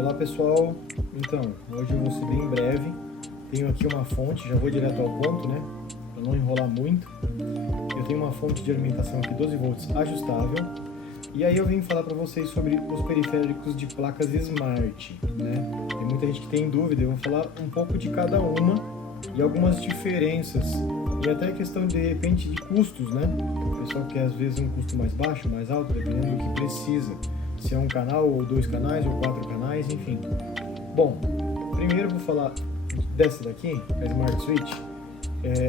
Olá pessoal, então, hoje eu vou ser bem breve. Tenho aqui uma fonte, já vou direto ao ponto, né, para não enrolar muito. Eu tenho uma fonte de alimentação aqui 12 volts ajustável. E aí eu vim falar para vocês sobre os periféricos de placas Smart, né? Tem muita gente que tem dúvida, eu vou falar um pouco de cada uma e algumas diferenças e até questão de repente de custos, né? O pessoal quer às vezes um custo mais baixo, mais alto, dependendo do que precisa. Se é um canal, ou 2 canais, ou 4 canais, enfim. Bom, primeiro eu vou falar dessa daqui, a Smart Switch.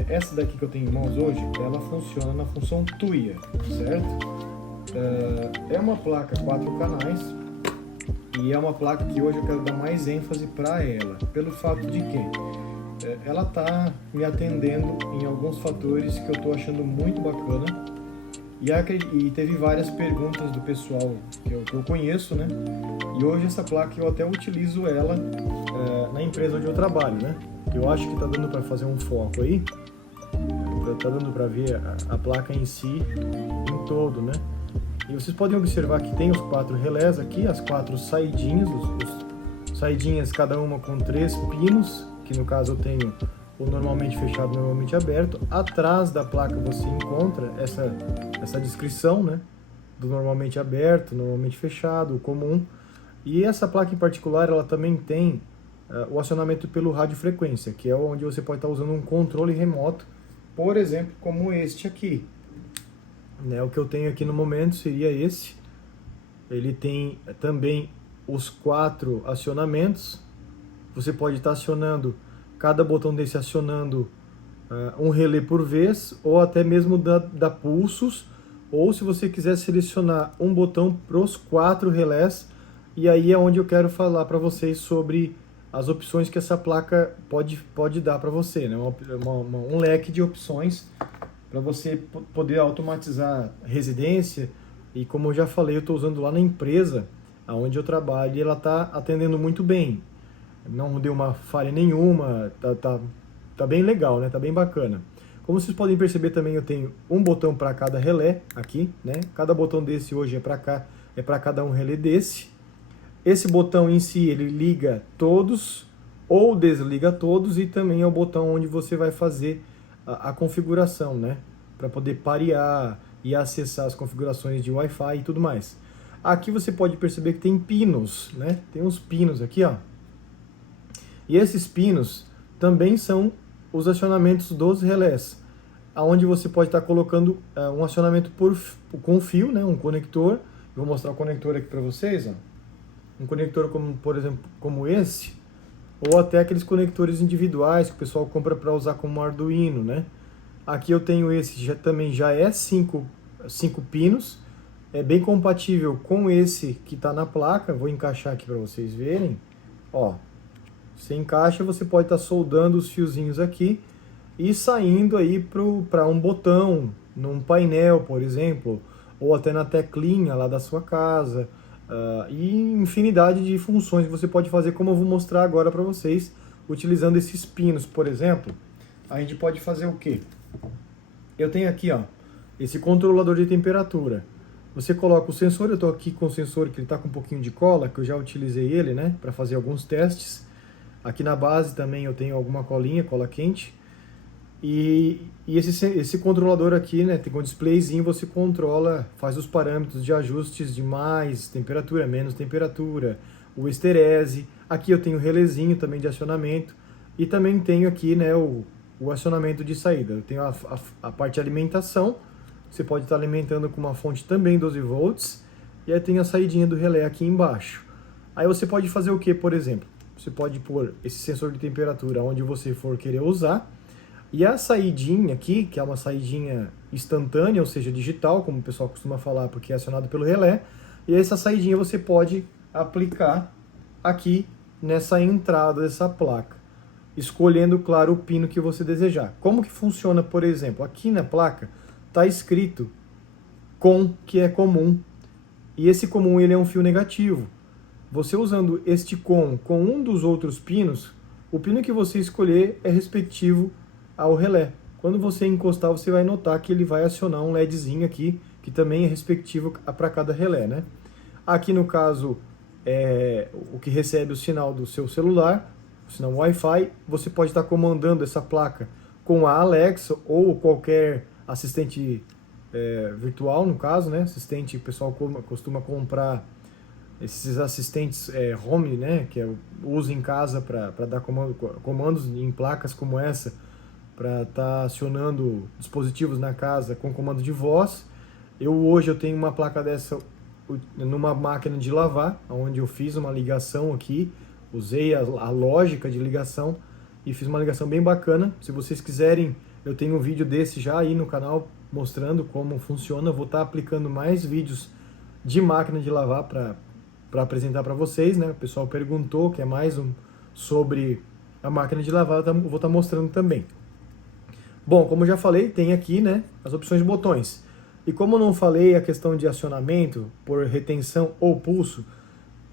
Essa daqui que eu tenho em mãos hoje, ela funciona na função TUIA, certo? É uma placa 4 canais e é uma placa que hoje eu quero dar mais ênfase para ela, pelo fato de que ela está me atendendo em alguns fatores que eu estou achando muito bacana. E teve várias perguntas do pessoal que eu conheço, né? E hoje essa placa eu até utilizo ela na empresa onde eu trabalho, né? Eu acho que tá dando para fazer um foco aí, tá dando para ver a placa em si, em todo, né? E vocês podem observar que tem os 4 relés aqui, as 4 saidinhas, os saidinhas cada uma com 3 pinos, que no caso eu tenho o normalmente fechado, normalmente aberto. Atrás da placa você encontra essa descrição, né, do normalmente aberto, normalmente fechado, o comum. E essa placa em particular, ela também tem o acionamento pelo radiofrequência, que é onde você pode estar usando um controle remoto, por exemplo, como este aqui. Né, o que eu tenho aqui no momento seria esse. Ele tem também os 4 acionamentos. Você pode estar acionando cada botão desse acionando um relé por vez, ou até mesmo dá pulsos, ou se você quiser selecionar um botão para os 4 relés, e aí é onde eu quero falar para vocês sobre as opções que essa placa pode dar para você, né? Um leque de opções para você poder automatizar residência, e como eu já falei, eu estou usando lá na empresa onde eu trabalho, e ela está atendendo muito bem. Não deu uma falha nenhuma, tá bem legal, né? Tá bem bacana. Como vocês podem perceber também, eu tenho um botão para cada relé aqui, né? Cada botão desse hoje é para cada um relé desse. Esse botão em si, ele liga todos ou desliga todos, e também é o botão onde você vai fazer a configuração, né? Para poder parear e acessar as configurações de Wi-Fi e tudo mais. Aqui você pode perceber que tem pinos, né? Tem uns pinos aqui, ó. E esses pinos também são os acionamentos dos relés, aonde você pode estar colocando um acionamento com fio, né, um conector. Vou mostrar o conector aqui para vocês, ó. Um conector como, por exemplo, como esse, ou até aqueles conectores individuais que o pessoal compra para usar como Arduino, né? Aqui eu tenho esse, também já é 5 pinos, é bem compatível com esse que está na placa. Vou encaixar aqui para vocês verem, ó. Você encaixa, você pode estar soldando os fiozinhos aqui e saindo aí para um botão, num painel, por exemplo, ou até na teclinha lá da sua casa, e infinidade de funções que você pode fazer, como eu vou mostrar agora para vocês, utilizando esses pinos, por exemplo. A gente pode fazer o quê? Eu tenho aqui, ó, esse controlador de temperatura. Você coloca o sensor, eu estou aqui com o sensor que ele está com um pouquinho de cola, que eu já utilizei ele, né, para fazer alguns testes. Aqui na base também eu tenho alguma colinha, cola quente. E esse controlador aqui, né, tem um displayzinho, você controla, faz os parâmetros de ajustes de mais temperatura, menos temperatura, o esterese. Aqui eu tenho o relézinho também de acionamento. E também tenho aqui, né, o acionamento de saída. Eu tenho a parte de alimentação, você pode estar alimentando com uma fonte também 12 volts. E aí tem a saidinha do relé aqui embaixo. Aí você pode fazer o que, por exemplo? Você pode pôr esse sensor de temperatura onde você for querer usar. E a saidinha aqui, que é uma saidinha instantânea, ou seja, digital, como o pessoal costuma falar, porque é acionado pelo relé. E essa saidinha você pode aplicar aqui nessa entrada dessa placa, escolhendo, claro, o pino que você desejar. Como que funciona, por exemplo? Aqui na placa está escrito COM, que é comum. E esse comum ele é um fio negativo. Você usando este com um dos outros pinos, o pino que você escolher é respectivo ao relé. Quando você encostar, você vai notar que ele vai acionar um LEDzinho aqui, que também é respectivo para cada relé, né? Aqui no caso, o que recebe o sinal do seu celular, o sinal Wi-Fi. Você pode estar comandando essa placa com a Alexa ou qualquer assistente virtual, no caso, né? Assistente, o pessoal costuma comprar esses assistentes home, né? Que usa em casa para dar comandos em placas como essa, para estar acionando dispositivos na casa com comando de voz. Hoje eu tenho uma placa dessa numa máquina de lavar, onde eu fiz uma ligação aqui, usei a lógica de ligação e fiz uma ligação bem bacana. Se vocês quiserem, eu tenho um vídeo desse já aí no canal mostrando como funciona. Eu vou estar aplicando mais vídeos de máquina de lavar para apresentar para vocês, né? O pessoal perguntou, que é mais sobre a máquina de lavar, eu vou estar mostrando também. Bom, como eu já falei, tem aqui, né, as opções de botões. E como eu não falei a questão de acionamento por retenção ou pulso,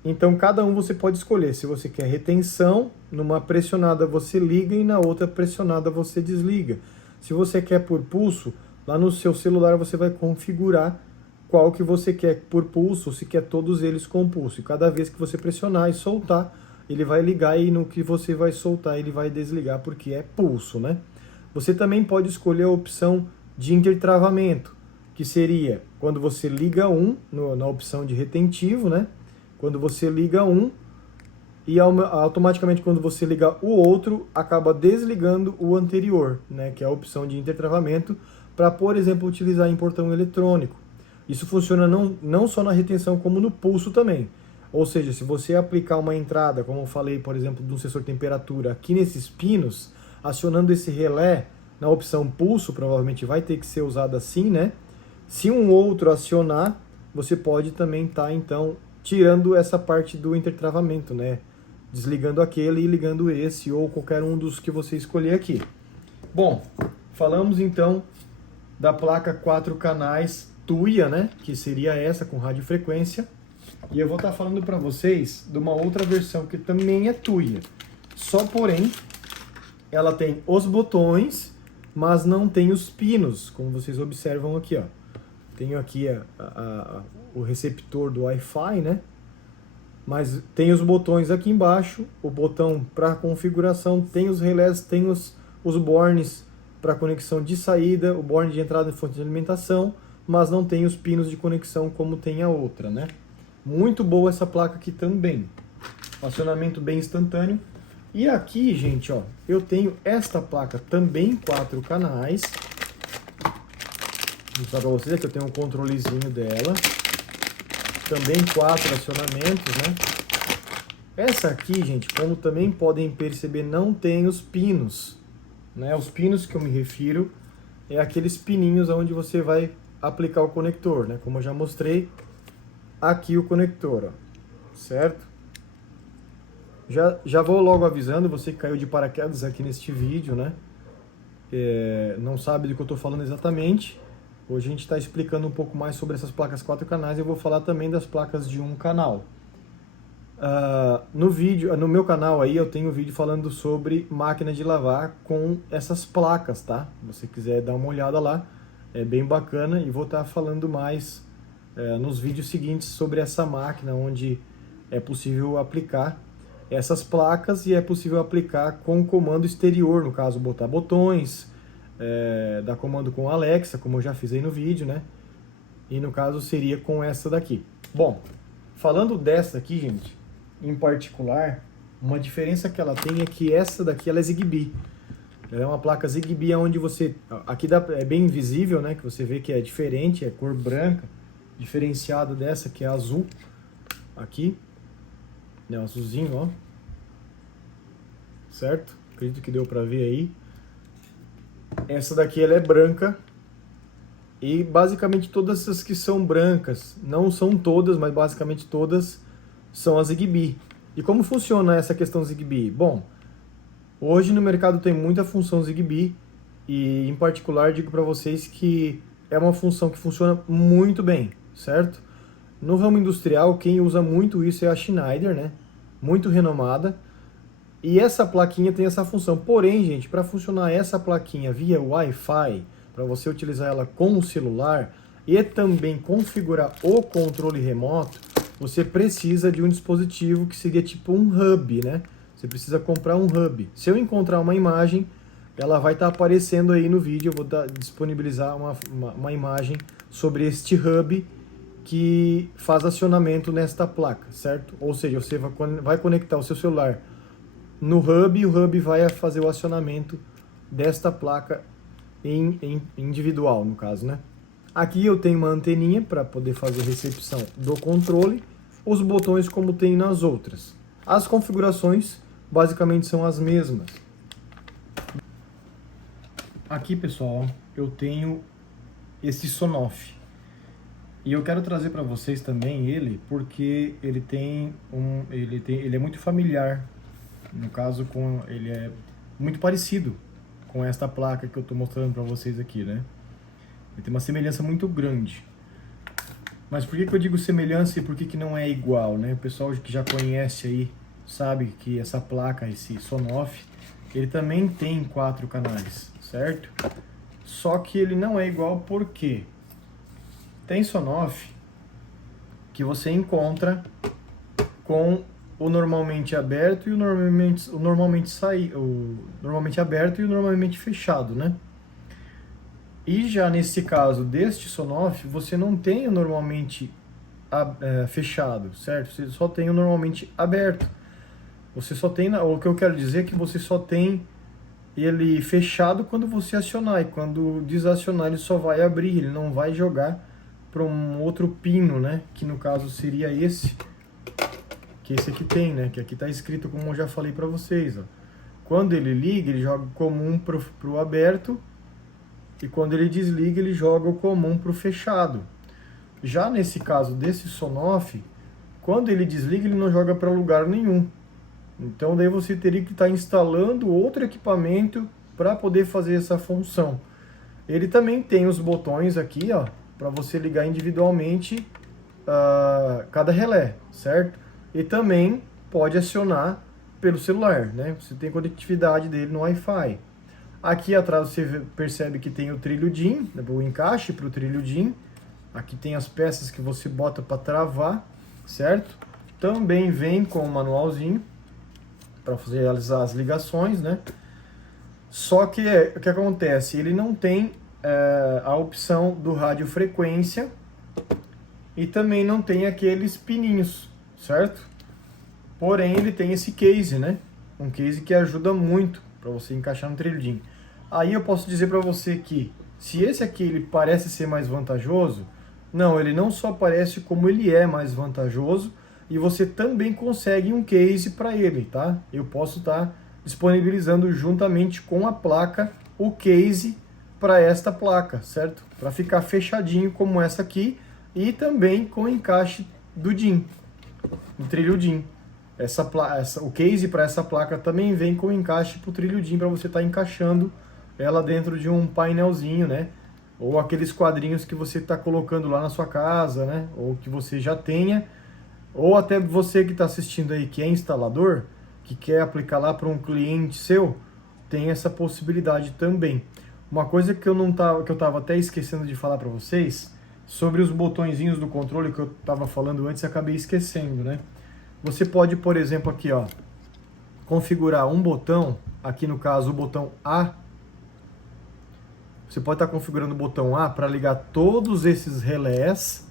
então cada um você pode escolher. Se você quer retenção, numa pressionada você liga e na outra pressionada você desliga. Se você quer por pulso, lá no seu celular você vai configurar qual que você quer por pulso, se quer todos eles com pulso. E cada vez que você pressionar e soltar, ele vai ligar e no que você vai soltar ele vai desligar porque é pulso, né? Você também pode escolher a opção de intertravamento, que seria quando você liga na opção de retentivo, né? Quando você liga e automaticamente quando você liga o outro, acaba desligando o anterior, né? Que é a opção de intertravamento, para, por exemplo, utilizar em portão eletrônico. Isso funciona não só na retenção, como no pulso também. Ou seja, se você aplicar uma entrada, como eu falei, por exemplo, de um sensor de temperatura aqui nesses pinos, acionando esse relé na opção pulso, provavelmente vai ter que ser usado assim, né? Se um outro acionar, você pode também estar, então, tirando essa parte do intertravamento, né? Desligando aquele e ligando esse, ou qualquer um dos que você escolher aqui. Bom, falamos então da placa 4 canais Tuya, né? Que seria essa com radiofrequência. E eu vou estar falando para vocês de uma outra versão que também é Tuya. Só porém, ela tem os botões, mas não tem os pinos, como vocês observam aqui, ó. Tenho aqui o receptor do Wi-Fi, né? Mas tem os botões aqui embaixo, o botão para configuração, tem os relés, tem os bornes para conexão de saída, o borne de entrada e fonte de alimentação, mas não tem os pinos de conexão como tem a outra, né? Muito boa essa placa aqui também. Acionamento bem instantâneo. E aqui, gente, ó, eu tenho esta placa também 4 canais. Vou mostrar para vocês aqui, eu tenho um controlezinho dela. Também 4 acionamentos, né? Essa aqui, gente, como também podem perceber, não tem os pinos, né? Os pinos que eu me refiro é aqueles pininhos onde você vai aplicar o conector, né? Como eu já mostrei, aqui o conector, ó, certo? Já vou logo avisando, você que caiu de paraquedas aqui neste vídeo, né? Não sabe do que eu estou falando exatamente. Hoje a gente está explicando um pouco mais sobre essas placas 4 canais e eu vou falar também das placas de um canal. No meu canal aí eu tenho um vídeo falando sobre máquina de lavar com essas placas, tá? Se você quiser dar uma olhada lá, é bem bacana e vou estar falando mais nos vídeos seguintes sobre essa máquina, onde é possível aplicar essas placas e é possível aplicar com comando exterior, no caso botar botões, dar comando com Alexa, como eu já fiz aí no vídeo, né? E no caso seria com essa daqui. Bom, falando dessa aqui, gente, em particular, uma diferença que ela tem é que essa daqui ela é Zigbee. Ela é uma placa Zigbee onde você... Aqui é bem visível, né? Que você vê que é diferente, é cor branca, diferenciada dessa que é azul. Aqui, né, azulzinho, ó. Certo? Acredito que deu pra ver aí. Essa daqui ela é branca. E basicamente todas essas que são brancas, não são todas, mas basicamente todas são as Zigbee. E como funciona essa questão Zigbee? Bom, hoje no mercado tem muita função Zigbee e em particular digo para vocês que é uma função que funciona muito bem, certo? No ramo industrial quem usa muito isso é a Schneider, né? Muito renomada. E essa plaquinha tem essa função. Porém, gente, para funcionar essa plaquinha via Wi-Fi, para você utilizar ela com o celular e também configurar o controle remoto, você precisa de um dispositivo que seria tipo um hub, né? Você precisa comprar um hub. Se eu encontrar uma imagem, ela vai estar aparecendo aí no vídeo, eu vou disponibilizar uma imagem sobre este hub que faz acionamento nesta placa, certo? Ou seja, você vai conectar o seu celular no hub e o hub vai fazer o acionamento desta placa individual, no caso, né? Aqui eu tenho uma anteninha para poder fazer recepção do controle, os botões como tem nas outras. As configurações basicamente são as mesmas. Aqui, pessoal, eu tenho esse Sonoff. E eu quero trazer para vocês também ele, porque ele é muito familiar. No caso, ele é muito parecido com esta placa que eu estou mostrando para vocês aqui, né? Ele tem uma semelhança muito grande. Mas por que eu digo semelhança e por que não é igual, né? O pessoal que já conhece aí sabe que essa placa, esse Sonoff, ele também tem 4 canais, certo? Só que ele não é igual porque tem Sonoff que você encontra com o normalmente aberto e o normalmente aberto e o normalmente fechado, né? E já nesse caso deste Sonoff, você não tem o normalmente fechado, certo? Você só tem o normalmente aberto. Você só tem, o que eu quero dizer é que você só tem ele fechado quando você acionar, e quando desacionar ele só vai abrir, ele não vai jogar para um outro pino, né? Que no caso seria esse, que esse aqui tem, né? Que aqui está escrito como eu já falei para vocês, ó. Quando ele liga, ele joga o comum pro aberto, e quando ele desliga, ele joga o comum pro fechado. Já nesse caso desse Sonoff, quando ele desliga, ele não joga para lugar nenhum. Então daí você teria que estar instalando outro equipamento para poder fazer essa função. Ele também tem os botões aqui, ó, para você ligar individualmente cada relé, certo? E também pode acionar pelo celular, né? Você tem conectividade dele no Wi-Fi. Aqui atrás você percebe que tem o trilho DIN, o encaixe para o trilho DIN. Aqui tem as peças que você bota para travar, certo? Também vem com o manualzinho para fazer realizar as ligações, né? Só que o que acontece? Ele não tem a opção do radiofrequência e também não tem aqueles pininhos, certo? Porém, ele tem esse case, né? Um case que ajuda muito para você encaixar no trilho DIN. Aí eu posso dizer para você que se esse aqui ele parece ser mais vantajoso, não, ele não só parece como ele é mais vantajoso, e você também consegue um case para ele, tá? Eu posso estar disponibilizando juntamente com a placa o case para esta placa, certo? Para ficar fechadinho como essa aqui e também com o encaixe do DIN, do trilho DIN. O case para essa placa também vem com encaixe para o trilho DIN para você estar encaixando ela dentro de um painelzinho, né? Ou aqueles quadrinhos que você está colocando lá na sua casa, né? Ou que você já tenha, ou até você que está assistindo aí que é instalador, que quer aplicar lá para um cliente seu, tem essa possibilidade também. Uma coisa que eu estava até esquecendo de falar para vocês sobre os botõezinhos do controle que eu estava falando antes e acabei esquecendo, né? Você pode, por exemplo, aqui, ó, configurar um botão, aqui no caso o botão A. Você pode estar configurando o botão A para ligar todos esses relés.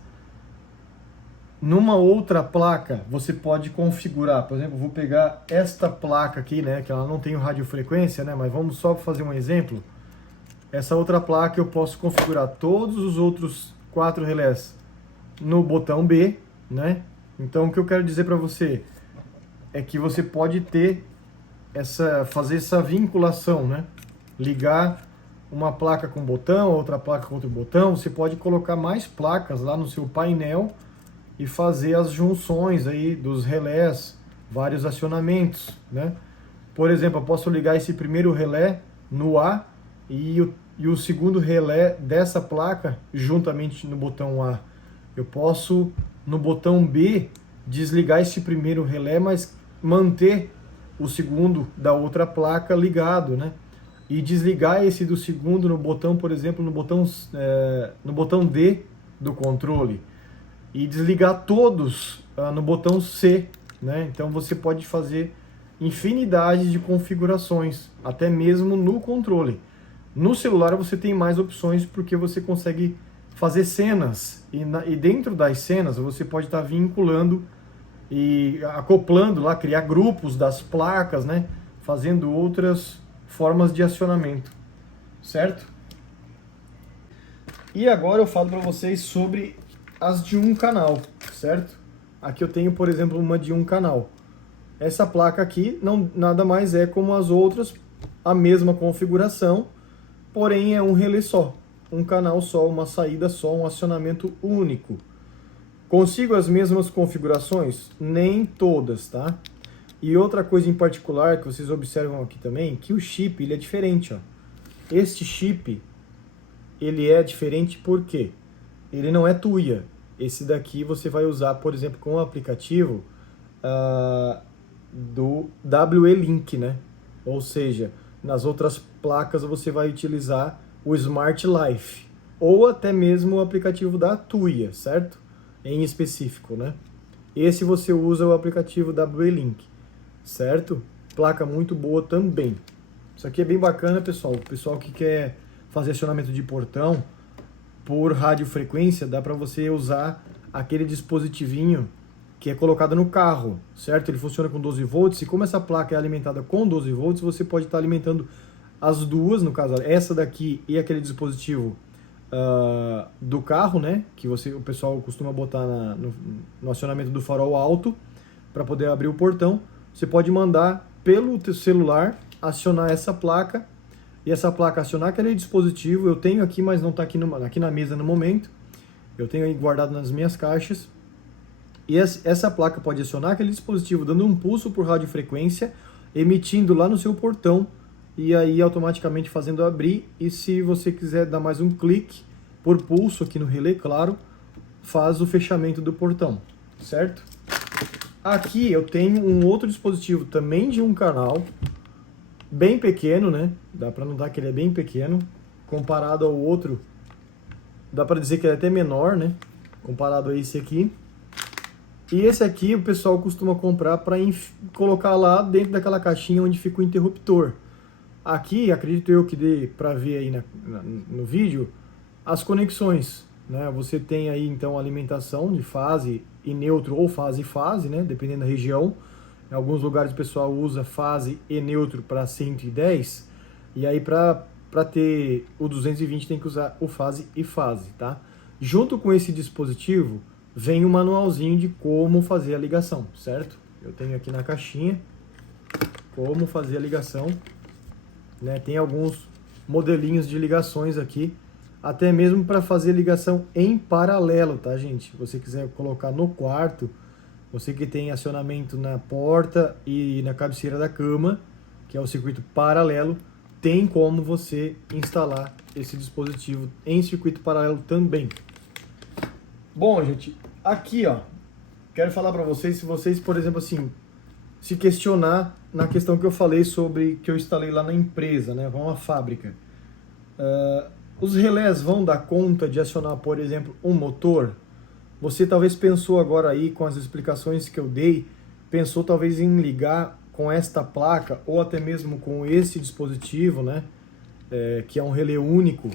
Numa outra placa, você pode configurar, por exemplo, vou pegar esta placa aqui, né, que ela não tem radiofrequência, né, mas vamos só fazer um exemplo. Essa outra placa eu posso configurar todos os outros 4 relés no botão B, né? Então o que eu quero dizer para você é que você pode fazer essa vinculação, né? Ligar uma placa com botão, outra placa com outro botão. Você pode colocar mais placas lá no seu painel e fazer as junções aí dos relés, vários acionamentos, né? Por exemplo, eu posso ligar esse primeiro relé no A e o segundo relé dessa placa juntamente no botão A. Eu posso, no botão B, desligar esse primeiro relé, mas manter o segundo da outra placa ligado, né? E desligar esse do segundo no botão, por exemplo, no botão D do controle. E desligar todos no botão C, né? Então você pode fazer infinidade de configurações, até mesmo no controle. No celular você tem mais opções porque você consegue fazer cenas e dentro das cenas você pode estar vinculando e acoplando lá, criar grupos das placas, né? Fazendo outras formas de acionamento, certo? E agora eu falo para vocês sobre as de um canal, certo? Aqui eu tenho, por exemplo, uma de um canal. Essa placa aqui não nada mais é como as outras, a mesma configuração, porém é um relé só, um canal só, uma saída só, um acionamento único. Consigo as mesmas configurações? Nem todas, tá? E outra coisa em particular que vocês observam aqui também, que o chip ele é diferente, ó. Este chip ele é diferente porque ele não é Tuya. Esse daqui você vai usar, por exemplo, com o aplicativo do WE-Link, né? Ou seja, nas outras placas você vai utilizar o Smart Life ou até mesmo o aplicativo da Tuya, certo? Em específico, né? Esse você usa o aplicativo WE-Link, certo? Placa muito boa também. Isso aqui é bem bacana, pessoal. O pessoal que quer fazer acionamento de portão por radiofrequência, dá para você usar aquele dispositivinho que é colocado no carro, certo? Ele funciona com 12 volts e como essa placa é alimentada com 12 volts, você pode estar alimentando as duas, no caso, essa daqui e aquele dispositivo do carro, né? Que o pessoal costuma botar no acionamento do farol alto para poder abrir o portão. Você pode mandar pelo teu celular acionar essa placa e essa placa acionar aquele dispositivo. Eu tenho aqui, mas não está aqui na mesa no momento. Eu tenho aí guardado nas minhas caixas. E essa placa pode acionar aquele dispositivo dando um pulso por radiofrequência, emitindo lá no seu portão e aí automaticamente fazendo abrir. E se você quiser dar mais um clique por pulso aqui no relé, claro, faz o fechamento do portão, certo? Aqui eu tenho um outro dispositivo também de um canal, bem pequeno, né? Dá para notar que ele é bem pequeno, comparado ao outro, dá para dizer que ele é até menor, né? Comparado a esse aqui. E esse aqui o pessoal costuma comprar para colocar lá dentro daquela caixinha onde fica o interruptor. Aqui, acredito eu que dê para ver aí no vídeo, as conexões, né? Você tem aí então alimentação de fase e neutro ou fase e fase, né? Dependendo da região. Em alguns lugares o pessoal usa fase e neutro para 110, e aí para ter o 220 tem que usar o fase e fase, tá? Junto com esse dispositivo vem um manualzinho de como fazer a ligação, certo? Eu tenho aqui na caixinha como fazer a ligação, né? Tem alguns modelinhos de ligações aqui, até mesmo para fazer ligação em paralelo, tá, gente? Se você quiser colocar no quarto, você que tem acionamento na porta e na cabeceira da cama, que é o circuito paralelo, tem como você instalar esse dispositivo em circuito paralelo também. Bom, gente, aqui, ó, quero falar para vocês, se vocês, por exemplo, assim, se questionar na questão que eu falei sobre, que eu instalei lá na empresa, né, uma fábrica. Os relés vão dar conta de acionar, por exemplo, um motor? Você talvez pensou agora aí, com as explicações que eu dei, pensou talvez em ligar com esta placa, ou até mesmo com esse dispositivo, né, que é um relé único,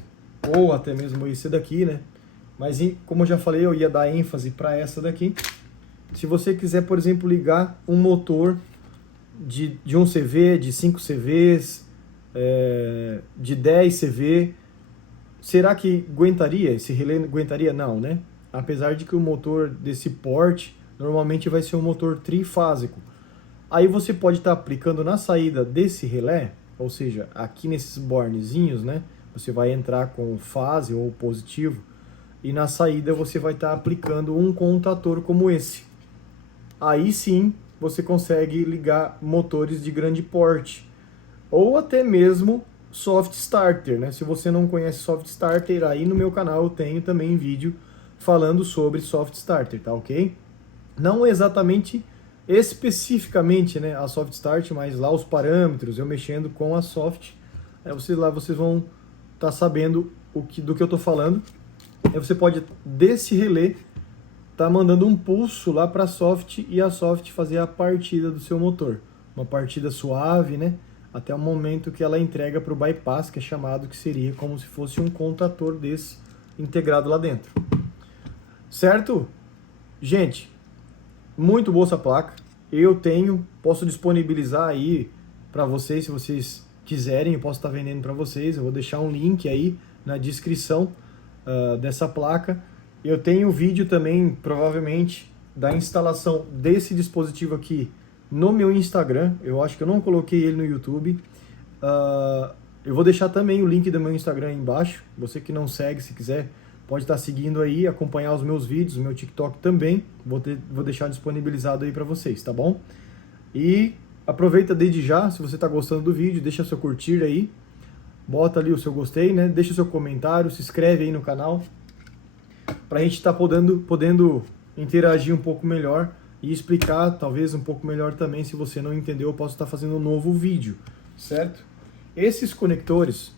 ou até mesmo esse daqui, né. Mas, como eu já falei, eu ia dar ênfase para essa daqui. Se você quiser, por exemplo, ligar um motor de 1 CV, de 5 CVs, de 10 CV, será que aguentaria? Esse relé aguentaria? Não, né? Apesar de que o motor desse porte normalmente vai ser um motor trifásico. Aí você pode estar aplicando na saída desse relé, ou seja, aqui nesses bornezinhos, né? Você vai entrar com fase ou positivo, e na saída você vai estar aplicando um contator como esse. Aí sim você consegue ligar motores de grande porte, ou até mesmo soft starter, né? Se você não conhece soft starter, aí no meu canal eu tenho também vídeo falando sobre soft starter, tá ok? Não exatamente, especificamente, né, a soft start, mas lá os parâmetros, eu mexendo com a soft, vocês vão estar sabendo do que eu estou falando. Aí você pode, desse relé, tá mandando um pulso lá para a soft e a soft fazer a partida do seu motor. Uma partida suave, né? Até o momento que ela entrega para o bypass, que é chamado, que seria como se fosse um contator desse integrado lá dentro. Certo? Gente, muito boa essa placa. Eu posso disponibilizar aí para vocês, se vocês quiserem, eu posso estar vendendo para vocês. Eu vou deixar um link aí na descrição dessa placa. Eu tenho vídeo também, provavelmente, da instalação desse dispositivo aqui no meu Instagram. Eu acho que eu não coloquei ele no YouTube. Eu vou deixar também o link do meu Instagram aí embaixo. Você que não segue, se quiser, pode estar seguindo aí, acompanhar os meus vídeos, o meu TikTok também. Vou deixar disponibilizado aí para vocês, tá bom? E aproveita desde já, se você está gostando do vídeo, deixa seu curtir aí. Bota ali o seu gostei, né? Deixa o seu comentário, se inscreve aí no canal. Para a gente estar podendo interagir um pouco melhor e explicar talvez um pouco melhor também. Se você não entendeu, eu posso estar fazendo um novo vídeo, certo? Esses conectores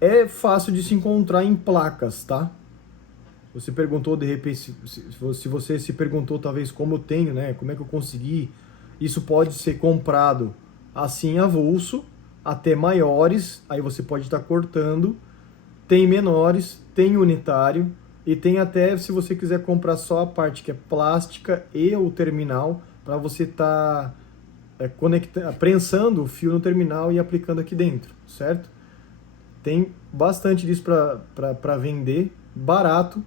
é fácil de se encontrar em placas, tá? Você perguntou de repente, se você se perguntou talvez como eu tenho, né? Como é que eu consegui? Isso pode ser comprado assim avulso, até maiores, aí você pode estar cortando. Tem menores, tem unitário. E tem até, se você quiser comprar só a parte que é plástica e o terminal, para você estar prensando o fio no terminal e aplicando aqui dentro, certo? Tem bastante disso para vender, barato.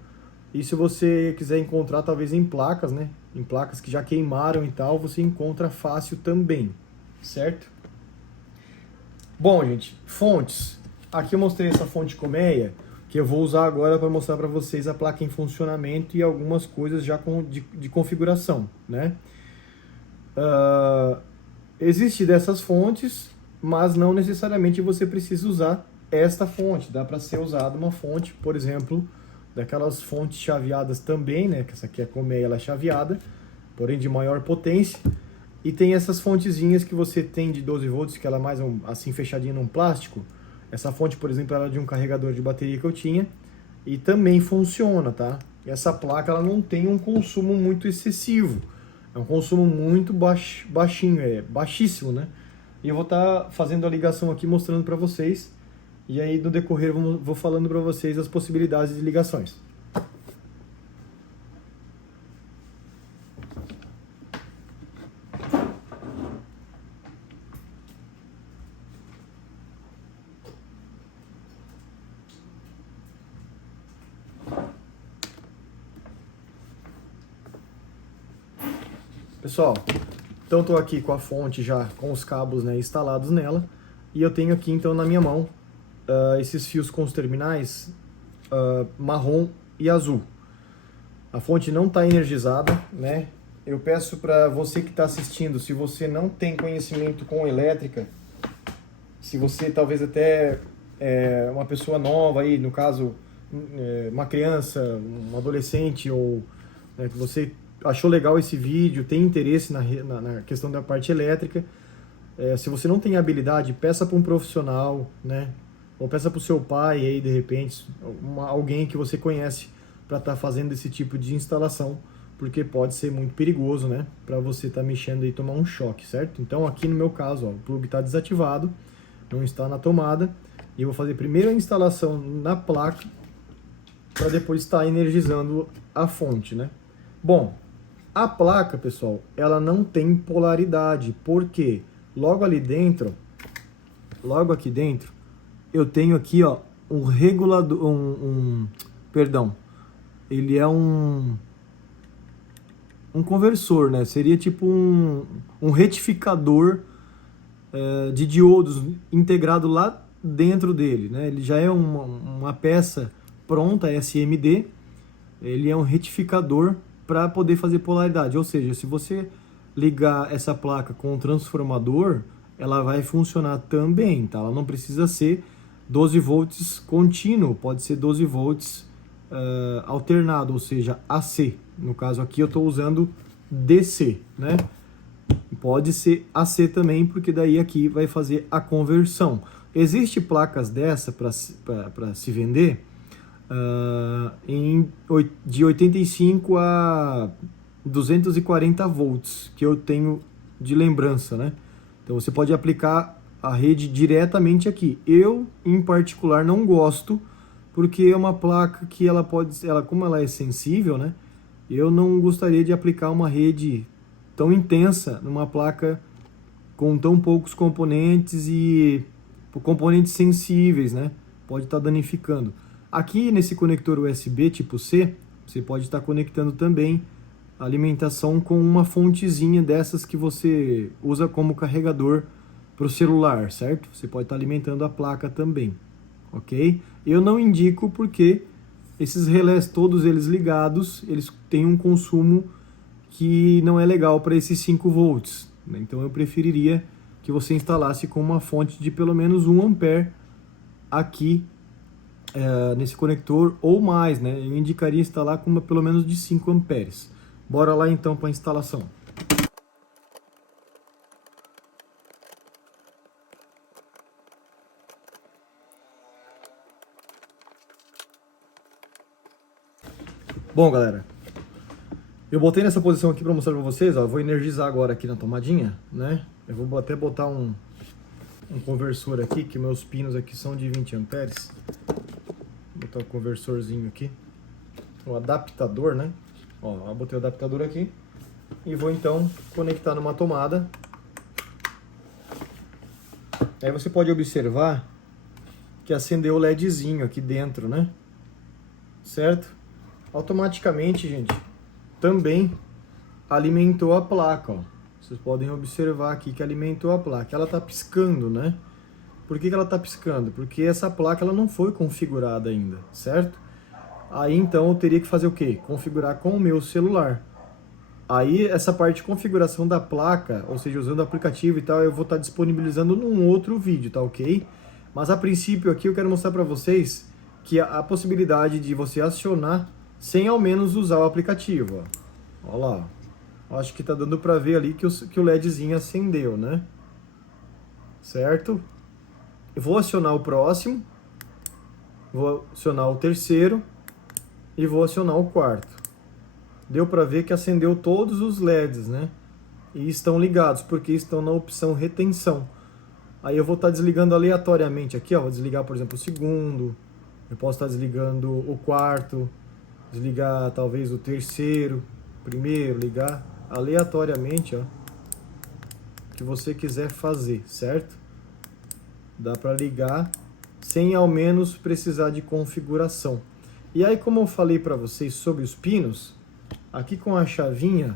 E se você quiser encontrar talvez em placas, né? Em placas que já queimaram e tal, você encontra fácil também, certo? Bom, gente, fontes. Aqui eu mostrei essa fonte colmeia, que eu vou usar agora para mostrar para vocês a placa em funcionamento e algumas coisas já de configuração, né? Existe dessas fontes, mas não necessariamente você precisa usar esta fonte. Dá para ser usada uma fonte, por exemplo, daquelas fontes chaveadas também, né? Que essa aqui é colmeia, ela é chaveada, porém de maior potência. E tem essas fontezinhas que você tem de 12 volts, que ela é mais assim fechadinha num plástico. Essa fonte, por exemplo, era de um carregador de bateria que eu tinha e também funciona, tá? E essa placa ela não tem um consumo muito excessivo, é um consumo muito baixinho, é baixíssimo, né? E eu vou estar fazendo a ligação aqui mostrando para vocês e aí no decorrer vou falando para vocês as possibilidades de ligações. Pessoal, então estou aqui com a fonte já com os cabos, né, instalados nela e eu tenho aqui então na minha mão esses fios com os terminais marrom e azul. A fonte não está energizada, né? Eu peço para você que está assistindo, se você não tem conhecimento com elétrica, se você talvez até uma pessoa nova aí, no caso uma criança, um adolescente ou que você achou legal esse vídeo, tem interesse na questão da parte elétrica, se você não tem habilidade, peça para um profissional, né? Ou peça para o seu pai aí, de repente, alguém que você conhece para estar fazendo esse tipo de instalação, porque pode ser muito perigoso, né? Para você estar mexendo e tomar um choque, certo? Então aqui no meu caso, ó, o plug está desativado, não está na tomada, e eu vou fazer primeiro a instalação na placa, para depois estar energizando a fonte, né? Bom, a placa, pessoal, ela não tem polaridade, porque logo aqui dentro, eu tenho aqui, ó, um regulador, perdão, ele é um conversor, né? Seria tipo um retificador de diodos integrado lá dentro dele, né? Ele já é uma peça pronta, SMD, ele é um retificador para poder fazer polaridade, ou seja, se você ligar essa placa com um transformador, ela vai funcionar também, tá? Ela não precisa ser 12 volts contínuo, pode ser 12 volts alternado, ou seja, AC. No caso aqui eu estou usando DC, né? Pode ser AC também, porque daí aqui vai fazer a conversão. Existem placas dessa para se vender de 85 a 240 volts, que eu tenho de lembrança, né? Então você pode aplicar a rede diretamente aqui. Eu, em particular, não gosto, porque é uma placa que como ela é sensível, né? Eu não gostaria de aplicar uma rede tão intensa numa placa com tão poucos componentes e componentes sensíveis, né? Pode estar danificando. Aqui nesse conector USB tipo C, você pode estar conectando também a alimentação com uma fontezinha dessas que você usa como carregador para o celular, certo? Você pode estar alimentando a placa também, ok? Eu não indico porque esses relés, todos eles ligados, eles têm um consumo que não é legal para esses 5 volts, né? Então eu preferiria que você instalasse com uma fonte de pelo menos 1 ampere aqui nesse conector ou mais, né? Eu indicaria instalar com pelo menos de 5 amperes. Bora lá então para a instalação. Bom, galera, eu botei nessa posição aqui para mostrar para vocês, ó, eu vou energizar agora aqui na tomadinha, né? Eu vou até botar um conversor aqui, que meus pinos aqui são de 20 amperes. Vou botar o conversorzinho aqui, o adaptador, né? Ó, eu botei o adaptador aqui e vou então conectar numa tomada. Aí você pode observar que acendeu o LEDzinho aqui dentro, né? Certo? Automaticamente, gente, também alimentou a placa, ó. Vocês podem observar aqui que alimentou a placa. Ela tá piscando, né? Por que ela tá piscando? Porque essa placa ela não foi configurada ainda, certo? Aí então eu teria que fazer o quê? Configurar com o meu celular. Aí essa parte de configuração da placa, ou seja, usando o aplicativo e tal, eu vou estar disponibilizando num outro vídeo, tá ok? Mas a princípio aqui eu quero mostrar para vocês que a possibilidade de você acionar sem ao menos usar o aplicativo, ó. Olha lá, ó. Acho que tá dando para ver ali que o LEDzinho acendeu, né? Certo? Eu vou acionar o próximo, vou acionar o terceiro e vou acionar o quarto. Deu para ver que acendeu todos os LEDs, né? E estão ligados, porque estão na opção retenção. Aí eu vou estar desligando aleatoriamente aqui, ó. Vou desligar, por exemplo, o segundo. Eu posso estar desligando o quarto. Desligar, talvez, o terceiro. Primeiro, ligar aleatoriamente, ó. O que você quiser fazer, certo? Dá para ligar sem ao menos precisar de configuração. E aí, como eu falei para vocês sobre os pinos, aqui com a chavinha,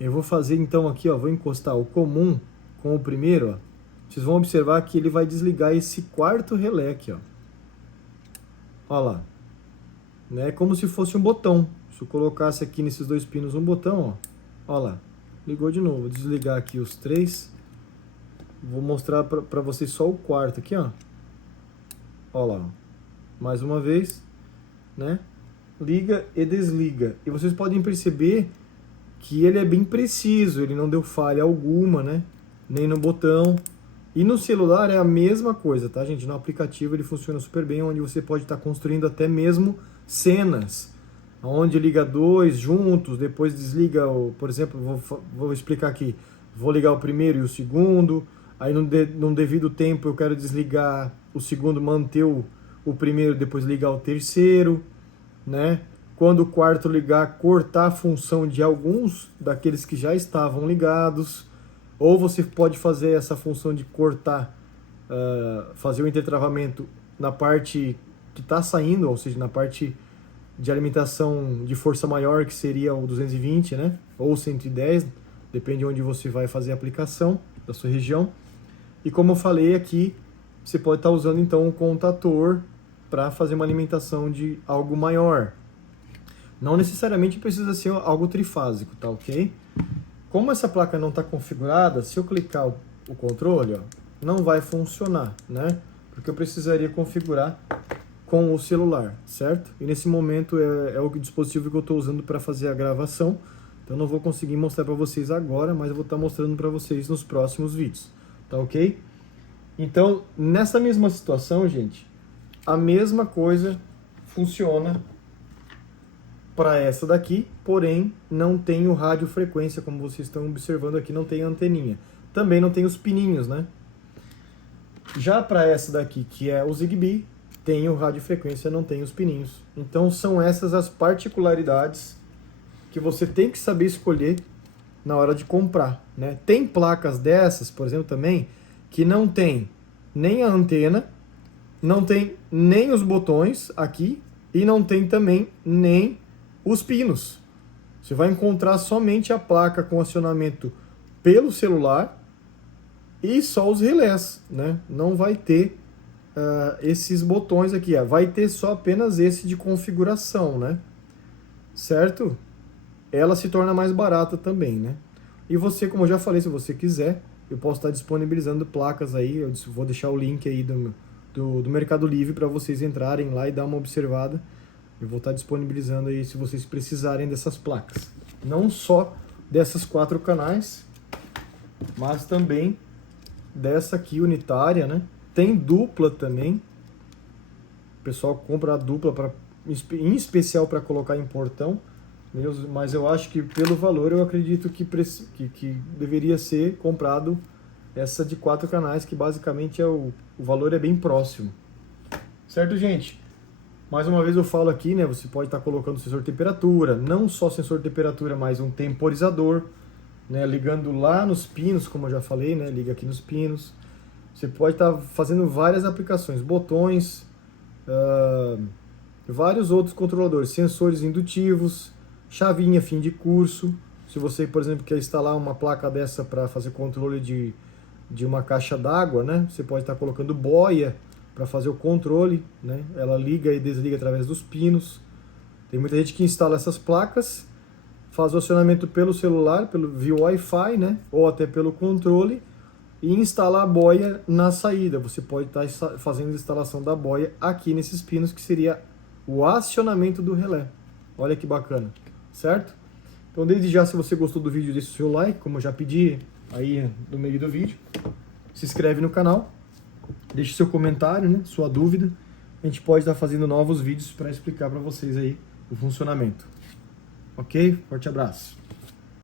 eu vou fazer então aqui, ó, vou encostar o comum com o primeiro, ó. Vocês vão observar que ele vai desligar esse quarto relé aqui, ó. Olha lá. Né? Como se fosse um botão. Se eu colocasse aqui nesses dois pinos um botão, ó. Olha lá. Ligou de novo. Vou desligar aqui os três. Vou mostrar para vocês só o quarto aqui, ó. Olha lá. Mais uma vez, né? Liga e desliga. E vocês podem perceber que ele é bem preciso, ele não deu falha alguma, né? Nem no botão. E no celular é a mesma coisa, tá, gente? No aplicativo ele funciona super bem, onde você pode estar construindo até mesmo cenas, onde liga dois juntos, depois desliga, por exemplo, vou explicar aqui. Vou ligar o primeiro e o segundo, aí num devido tempo eu quero desligar o segundo, manter o primeiro, depois ligar o terceiro, né? Quando o quarto ligar, cortar a função de alguns daqueles que já estavam ligados. Ou você pode fazer essa função de cortar, fazer o intertravamento na parte que está saindo, ou seja, na parte de alimentação de força maior, que seria o 220, né? Ou 110, depende de onde você vai fazer a aplicação, da sua região. E como eu falei aqui, você pode estar usando então um contator para fazer uma alimentação de algo maior. Não necessariamente precisa ser algo trifásico, tá ok? Como essa placa não está configurada, se eu clicar o controle, ó, não vai funcionar, né? Porque eu precisaria configurar com o celular, certo? E nesse momento é o dispositivo que eu estou usando para fazer a gravação. Então não vou conseguir mostrar para vocês agora, mas eu vou estar mostrando para vocês nos próximos vídeos, tá ok? Então, nessa mesma situação, gente, a mesma coisa funciona para essa daqui, porém não tem o radiofrequência, como vocês estão observando aqui, não tem anteninha. Também não tem os pininhos, né? Já para essa daqui, que é o Zigbee, tem o radiofrequência, não tem os pininhos. Então são essas as particularidades que você tem que saber escolher na hora de comprar, né? Tem placas dessas, por exemplo, também, que não tem nem a antena, não tem nem os botões aqui e não tem também nem os pinos. Você vai encontrar somente a placa com acionamento pelo celular e só os relés, né? Não vai ter esses botões aqui, vai ter só apenas esse de configuração, né? Certo? Ela se torna mais barata também, né? E você, como eu já falei, se você quiser, eu posso estar disponibilizando placas aí, eu vou deixar o link aí do Mercado Livre para vocês entrarem lá e dar uma observada. Eu vou estar disponibilizando aí se vocês precisarem dessas placas. Não só dessas 4 canais, mas também dessa aqui unitária, né? Tem dupla também. O pessoal compra a dupla em especial para colocar em portão. Mas eu acho que pelo valor eu acredito que deveria ser comprado essa de 4 canais, que basicamente o valor é bem próximo. Certo, gente? Mais uma vez eu falo aqui, né? Você pode estar colocando sensor de temperatura, não só sensor de temperatura, mas um temporizador, né? Ligando lá nos pinos, como eu já falei, né? Liga aqui nos pinos. Você pode estar fazendo várias aplicações, botões, vários outros controladores, sensores indutivos, chavinha fim de curso. Se você, por exemplo, quer instalar uma placa dessa para fazer controle de uma caixa d'água, né? Você pode estar colocando boia para fazer o controle, né? Ela liga e desliga através dos pinos. Tem muita gente que instala essas placas, faz o acionamento pelo celular, via Wi-Fi, né? Ou até pelo controle, e instala a boia na saída. Você pode estar fazendo a instalação da boia aqui nesses pinos, que seria o acionamento do relé. Olha que bacana, certo? Então, desde já, se você gostou do vídeo, deixe o seu like, como eu já pedi aí no meio do vídeo. Se inscreve no canal, deixe seu comentário, né, sua dúvida. A gente pode estar fazendo novos vídeos para explicar para vocês aí o funcionamento. Ok? Forte abraço.